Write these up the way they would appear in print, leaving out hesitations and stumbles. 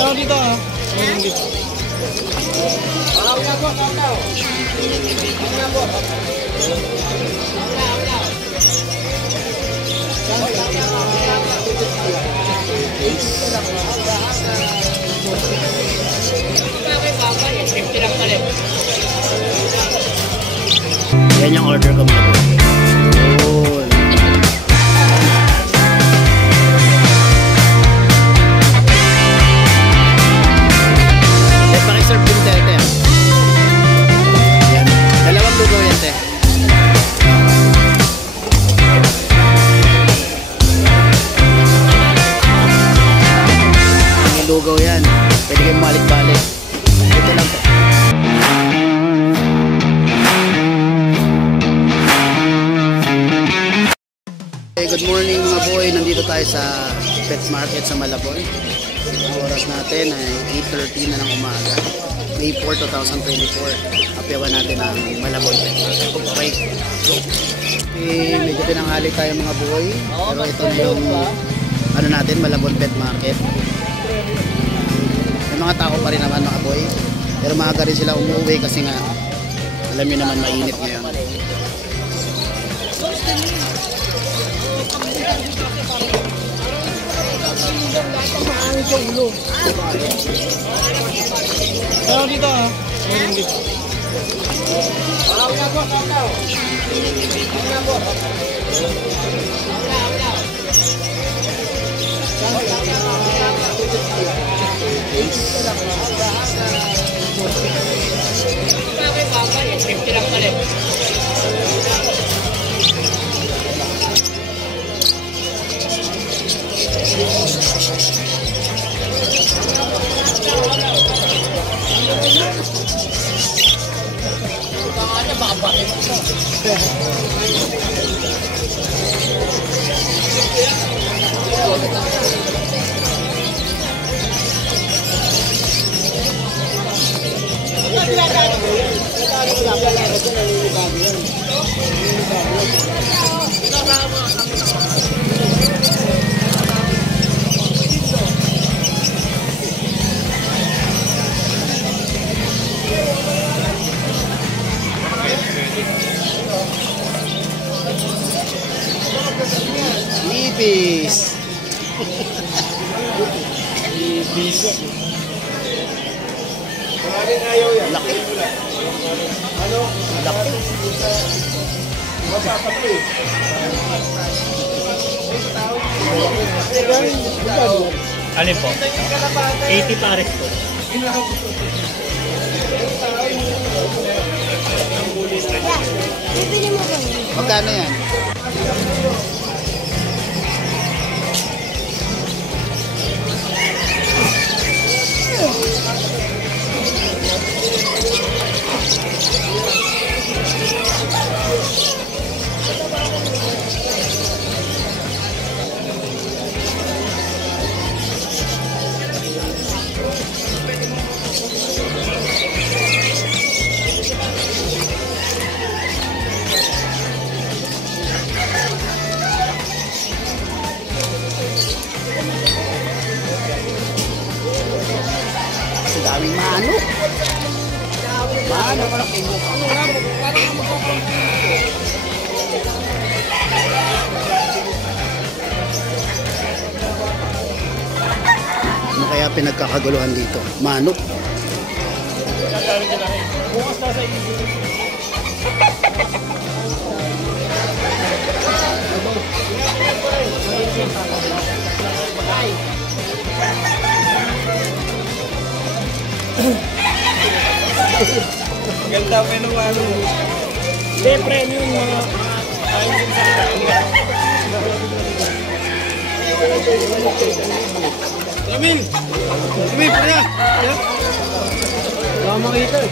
Meron dito ah. Meron dito. Yan yung order ko mga boy. Pakiserve din te. Yan. Dalawang lugaw yan te. Yung lugaw yan. Pwede kayong balik-balik. Ito lang te. Good morning mga boy, nandito tayo sa Pet Market sa Malabon. Ang oras natin ay 8:30 na ng umaga, May 4, 2024. Apyawan natin ang Malabon Pet Market. Okay, go! Medyo pinanghali tayo mga boy, pero ito yung ano natin, Malabon Pet Market. May mga tao pa rin naman mga boy, pero maaga rin sila umuwi kasi nga alam nyo naman mainit ngayon. Meron dito ah. Meron dito. Nipis. Nipis. Laki. Laki. Alin po? 80 pares po. Magkano yan? Daming manok. Manok. Ano kaya pinagkakaguluhan dito? Manok. Bukas na sa iyo. Ganda pa yung ano. Hindi, premium mga ayun din sa Lamin! Lamin, pala! Baka makita eh.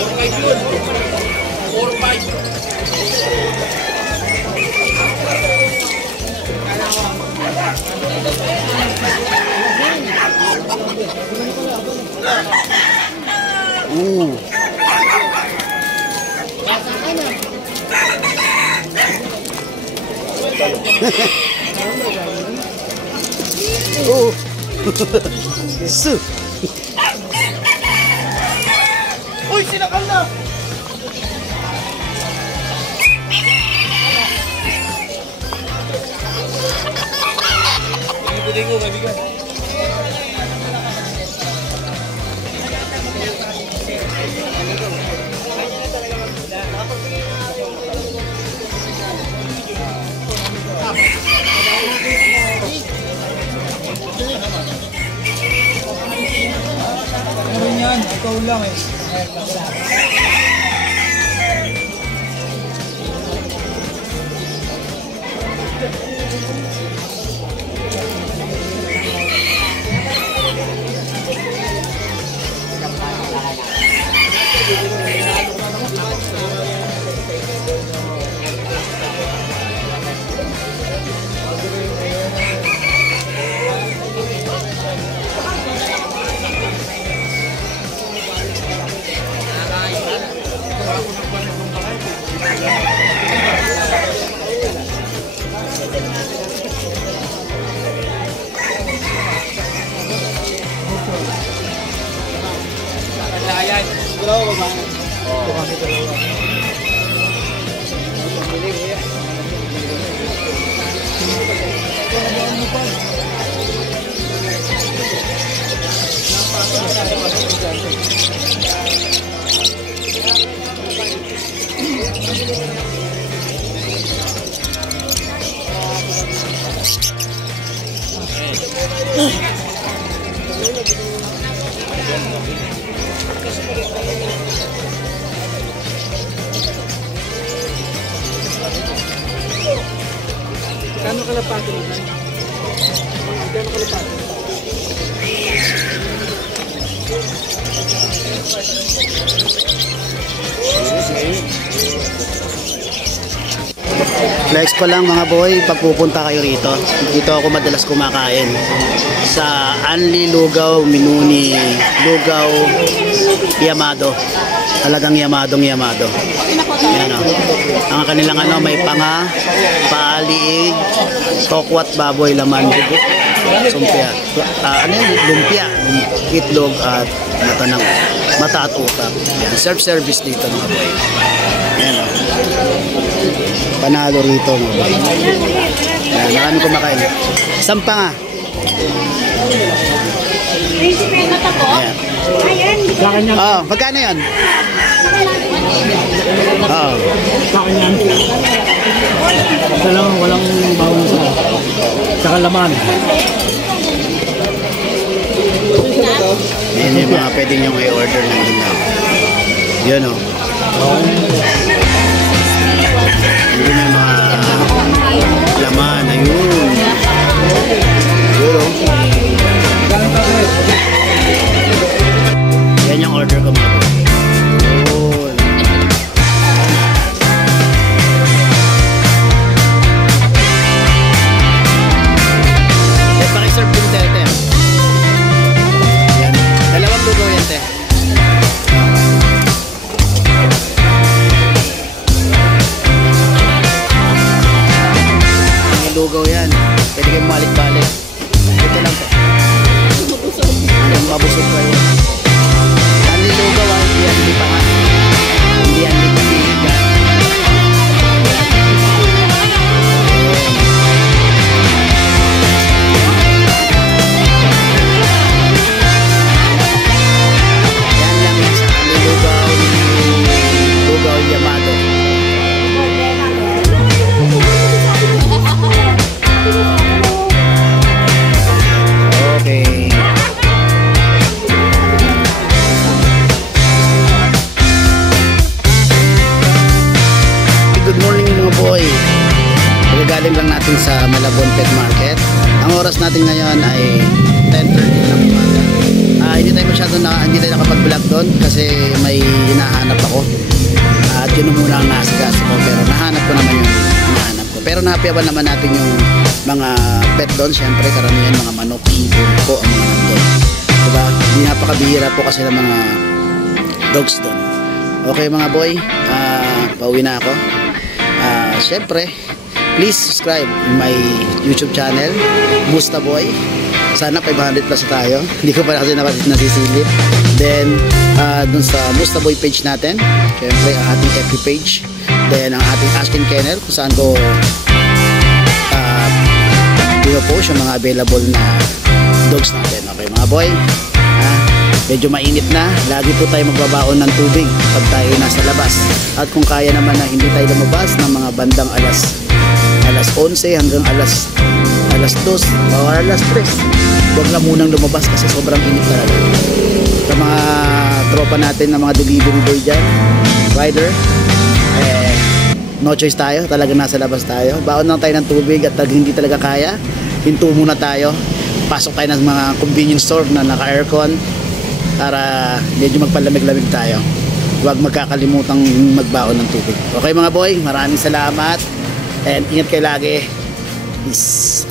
Or 5 yun. 4-5. Ooh. Oh. Su. Uy, sinakal na! Hindi ko kaibigan. Ano yan? Ikaw lang eh. Ayan, dalawa ba ba? Oo. Kami dalawa. Kano kalapati mo? Kano kalapati? Flex ko lang mga boy, pagpupunta kayo rito. Dito ako madalas kumakain. Sa Anli Lugaw, Minuni, Lugaw, Yamado. Talagang Yamadong Yamado. Yan o. Ang kanilang ano, may panga, paaliig, tokwat, baboy, laman, bubo, sumpia. Ano yun? Lumpia, itlog at mata at utak. Yan, self-service dito mga boy. Yan o. Panalo rito mga boy. Yan, marami kumakain. Isang panga. Ayan. Oh, magkano yan? Oo. Saka yan. Isa lang, walang bawang sa. Saka laman. Yan yung mga pwede nyo i-order ng ginaw. Yun o. Yun yung mga laman. Ayun. Yun o. Yan yung order ko mga. Yun. Pakiserve din tete. Yan. Dalawang lugaw yan te. Yung lugaw yan. Pwede kayo malik-balik. Ito lang te. Mabusog kayo. Ang lugaw ay hindi pa nga. Hindi ang lipat-lipat yan. Yan lang yan sa lugaw Yamado. Okay. Good morning mga boy. Pagagaling lang natin sa Malabon Pet Market. Ang oras natin ngayon ay 10:30 ng umaga. Hindi tayo nakapag-vlog doon kasi may hinahanap ako. At yun muna ang nasigaso ko, pero nahanap ko naman yung hinahanap ko. Pero napiawan naman natin yung mga pet doon. Siyempre karamihan mga manok, ibon po ang mga nandun. Diba? Hindi napakabihira po kasi ng mga dogs doon. Okay mga boy, pauwi na ako. Siyempre, please subscribe my YouTube channel, Musta Boy. Sana 500 plus tayo. Hindi ko pa kasi nasisilip. Then, dun sa Musta Boy page natin, syempre ang ating FB page. Then, ang ating Ashkin Kennel, kung saan ko pinopost yung mga available na dogs natin. Okay mga boy, medyo mainit na. Lagi po tayo magbabaon ng tubig pag tayo nasa labas. At kung kaya naman na hindi tayo lumabas ng mga bandang alas 11 hanggang alas 2 o alas 3, huwag na munang lumabas kasi sobrang init talaga. Sa mga tropa natin na mga delivery boy dyan, rider, no choice tayo, talaga nasa labas tayo. Baon lang tayo ng tubig at hindi talaga kaya, hinto muna tayo, pasok tayo ng mga convenience store na naka-aircon para medyo magpalamig-lamig tayo. Huwag magkakalimutang magbaon ng tubig. Okay mga boy, maraming salamat and ingat kayo lagi. Peace.